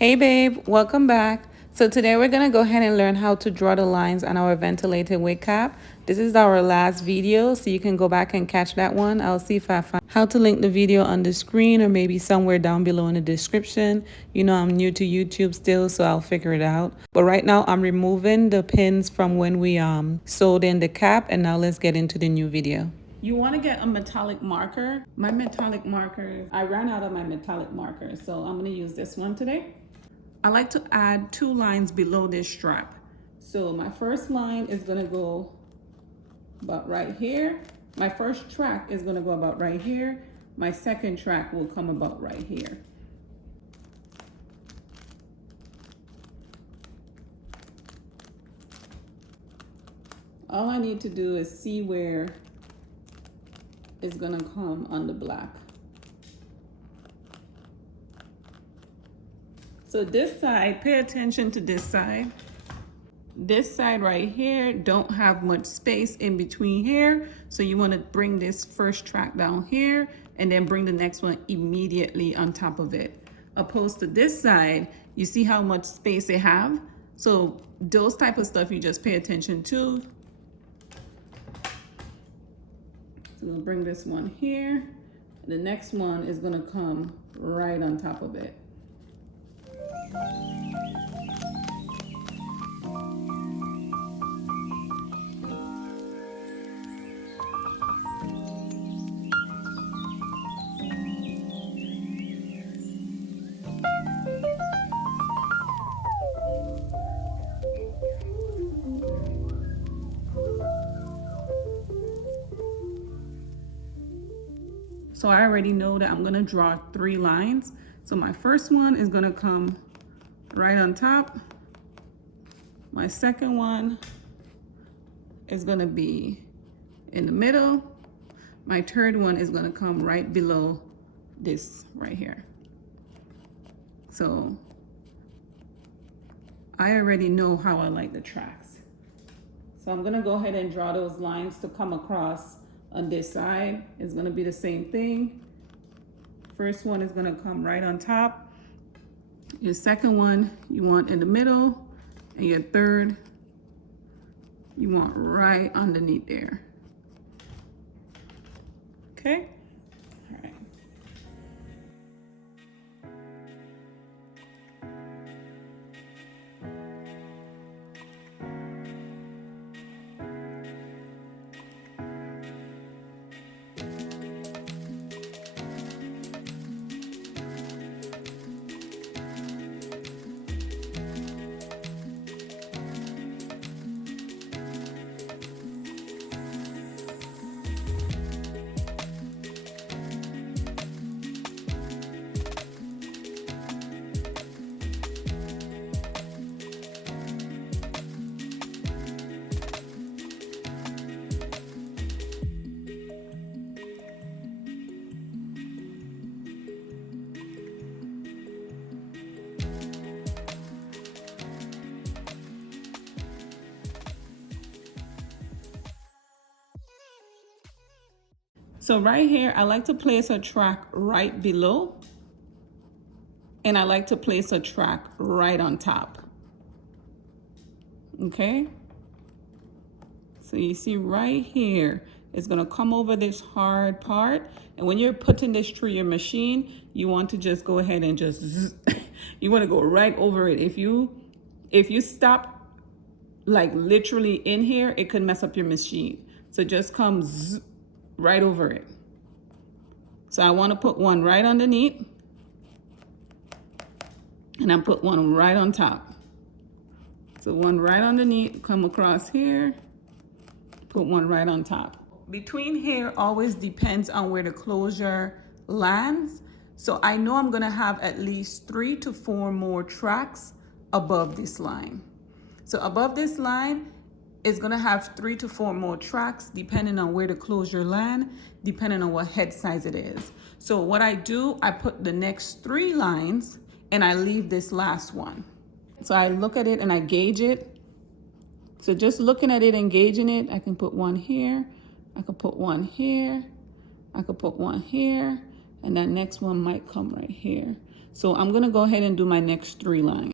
Hey babe, welcome back. So today we're gonna go ahead and learn how to draw the lines on our ventilated wig cap. This is our last video, so you can go back and catch that one. I'll see if I find how to link the video on the screen or maybe somewhere down below in the description. You know I'm new to YouTube still, so I'll figure it out. But right now I'm removing the pins from when we sewed in the cap, and now let's get into the new video. You want to get a metallic marker. My metallic markers, I ran out of my metallic markers, so I'm gonna use this one today. I like to add 2 lines below this strap. So my first line is gonna go about right here. My first track is gonna go about right here. My second track will come about right here. All I need to do is see where it's gonna come on the black. So this side, pay attention to this side. This side right here don't have much space in between here. So you want to bring this first track down here and then bring the next one immediately on top of it. Opposed to this side, you see how much space they have? So those type of stuff you just pay attention to. So we'll bring this one here. The next one is gonna come right on top of it. So I already know that I'm gonna draw 3 lines. So my first one is gonna come right on top. My second one is gonna be in the middle. My third one is gonna come right below this right here. So I already know how I like the tracks. So I'm gonna go ahead and draw those lines to come across on this side. It's gonna be the same thing. First one is gonna come right on top. Your second one you want in the middle, and your third you want right underneath there. Okay? All right. So right here, I like to place a track right below, and I like to place a track right on top. Okay? So you see right here, it's gonna come over this hard part, and when you're putting this through your machine, you want to just go ahead and just zzz. You wanna go right over it. If you stop like literally in here, it could mess up your machine. So just come zzz, right over it. So I want to put one right underneath, and I put one right on top. So one right underneath, come across here, put one right on top. Between here always depends on where the closure lands. So I know I'm gonna have at least 3 to 4 more tracks above this line. So above this line, it's gonna have 3 to 4 more tracks depending on where the closure land, depending on what head size it is. So what I do, I put the next 3 lines and I leave this last one. So I look at it and I gauge it. So just looking at it and gauging it, I can put one here, I could put one here, I could put one here, and that next one might come right here. So I'm gonna go ahead and do my next 3 lines.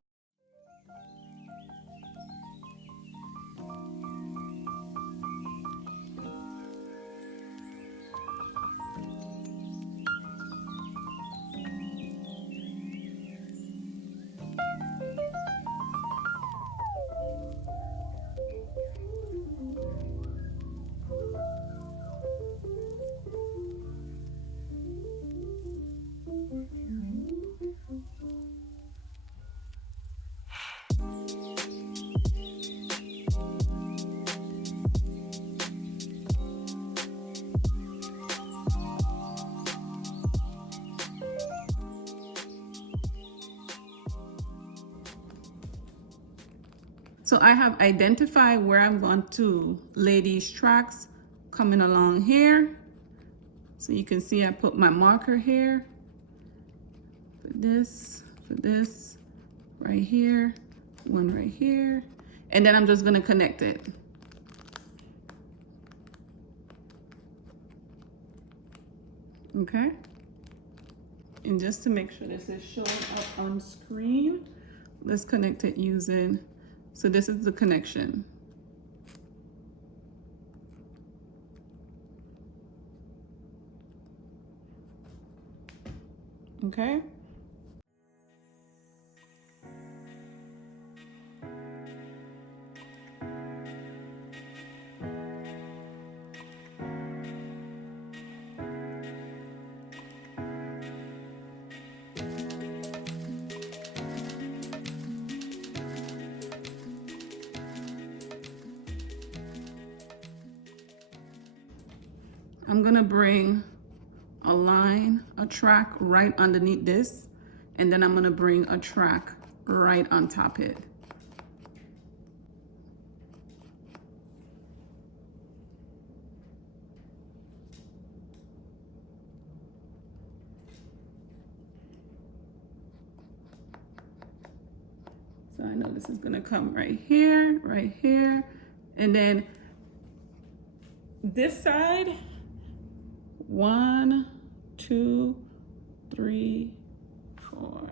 So I have identified where I'm going to lay these tracks coming along here. So you can see I put my marker here for this, right here, one right here, and then I'm just gonna connect it. Okay? And just to make sure this is showing up on screen, let's connect it using, so this is the connection. Okay? I'm gonna bring a line, a track right underneath this, and then I'm gonna bring a track right on top it. So I know this is gonna come right here, and then this side, 1, 2, 3, 4.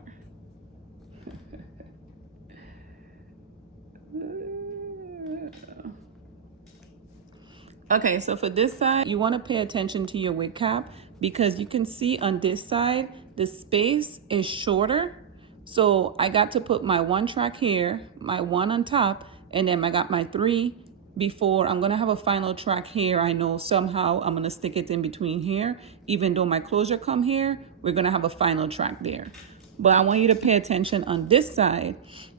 Okay, so for this side, you want to pay attention to your wig cap because you can see on this side, the space is shorter. So I got to put my 1 track here, my 1 on top, and then I got my 3 before. I'm gonna have a final track here. I know somehow I'm gonna stick it in between here. Even though my closure come here, we're gonna have a final track there. But I want you to pay attention on this side,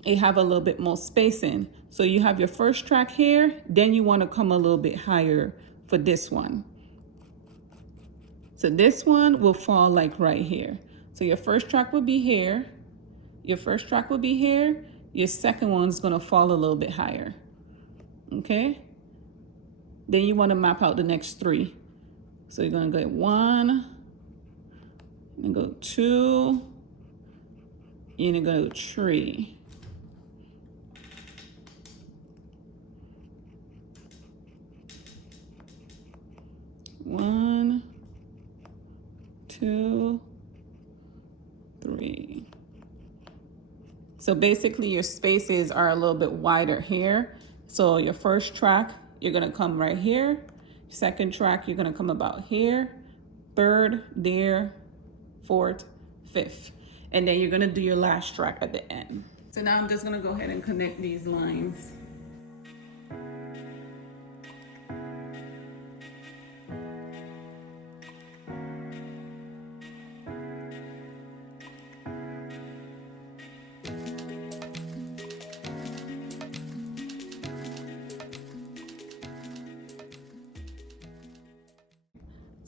it have a little bit more spacing. So you have your first track here, then you wanna come a little bit higher for this one. So this one will fall like right here. So your first track will be here, your first track will be here, your second one's gonna fall a little bit higher. Okay, then you want to map out the next 3. So you're going to go 1, and go 2, and you go 3. One, 2, 3. So basically your spaces are a little bit wider here. So your first track, you're gonna come right here. Second track, you're gonna come about here. Third, there, fourth, fifth. And then you're gonna do your last track at the end. So now I'm just gonna go ahead and connect these lines.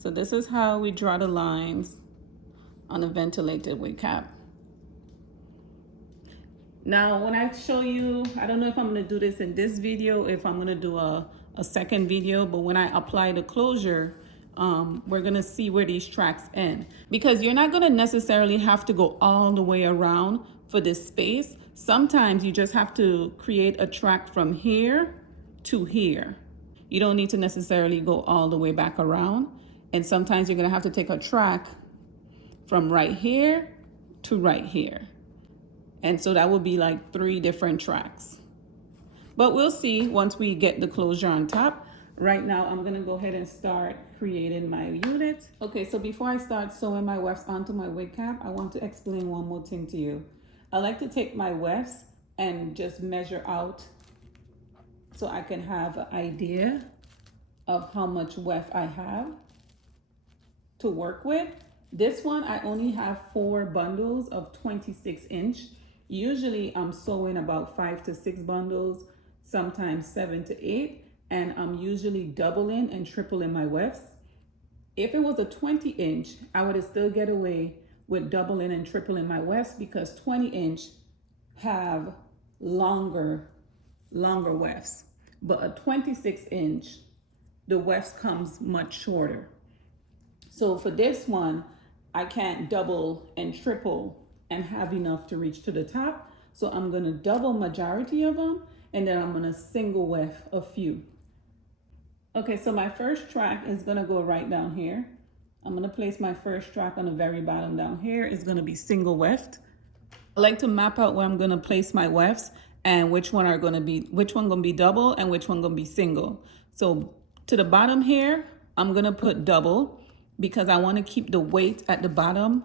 So this is how we draw the lines on a ventilated wig cap. Now, when I show you, I don't know if I'm gonna do this in this video, if I'm gonna do a second video, but when I apply the closure, we're gonna see where these tracks end. Because you're not gonna necessarily have to go all the way around for this space. Sometimes you just have to create a track from here to here. You don't need to necessarily go all the way back around. And sometimes you're gonna have to take a track from right here to right here. And so that would be like 3 different tracks. But we'll see once we get the closure on top. Right now, I'm gonna go ahead and start creating my unit. Okay, so before I start sewing my wefts onto my wig cap, I want to explain one more thing to you. I like to take my wefts and just measure out so I can have an idea of how much weft I have to work with. This one, I only have 4 bundles of 26-inch. Usually I'm sewing about 5 to 6 bundles, sometimes 7 to 8, and I'm usually doubling and tripling my wefts. If it was a 20-inch, I would still get away with doubling and tripling my wefts because 20-inch have longer wefts. But a 26-inch, the wefts comes much shorter. So for this one, I can't double and triple and have enough to reach to the top. So I'm gonna double majority of them, and then I'm gonna single weft a few. Okay, so my first track is gonna go right down here. I'm gonna place my first track on the very bottom down here. It's gonna be single weft. I like to map out where I'm gonna place my wefts and which one gonna be double and which one gonna be single. So to the bottom here, I'm gonna put double because I wanna keep the weight at the bottom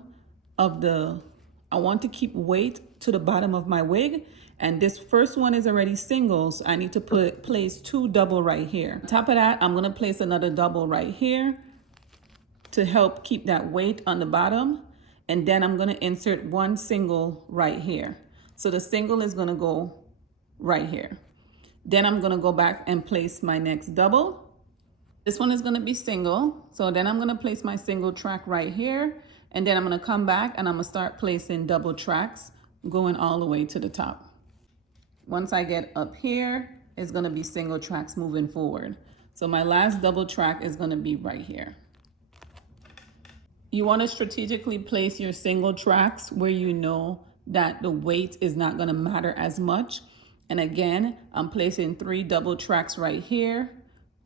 of I want to keep weight to the bottom of my wig. And this first one is already single, so I need to place 2 double right here. On top of that, I'm gonna place another double right here to help keep that weight on the bottom. And then I'm gonna insert 1 single right here. So the single is gonna go right here. Then I'm gonna go back and place my next double. This one is gonna be single. So then I'm gonna place my single track right here. And then I'm gonna come back and I'm gonna start placing double tracks going all the way to the top. Once I get up here, it's gonna be single tracks moving forward. So my last double track is gonna be right here. You wanna strategically place your single tracks where you know that the weight is not gonna matter as much. And again, I'm placing 3 double tracks right here.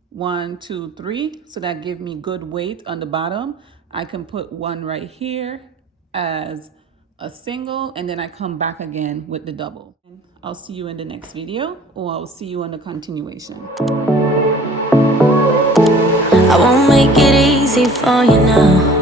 1, 2, 3, so that gives me good weight on the bottom. I can put 1 right here as a single, and then I come back again with the double. I'll see you in the next video, or I'll see you in the continuation. I won't make it easy for you now.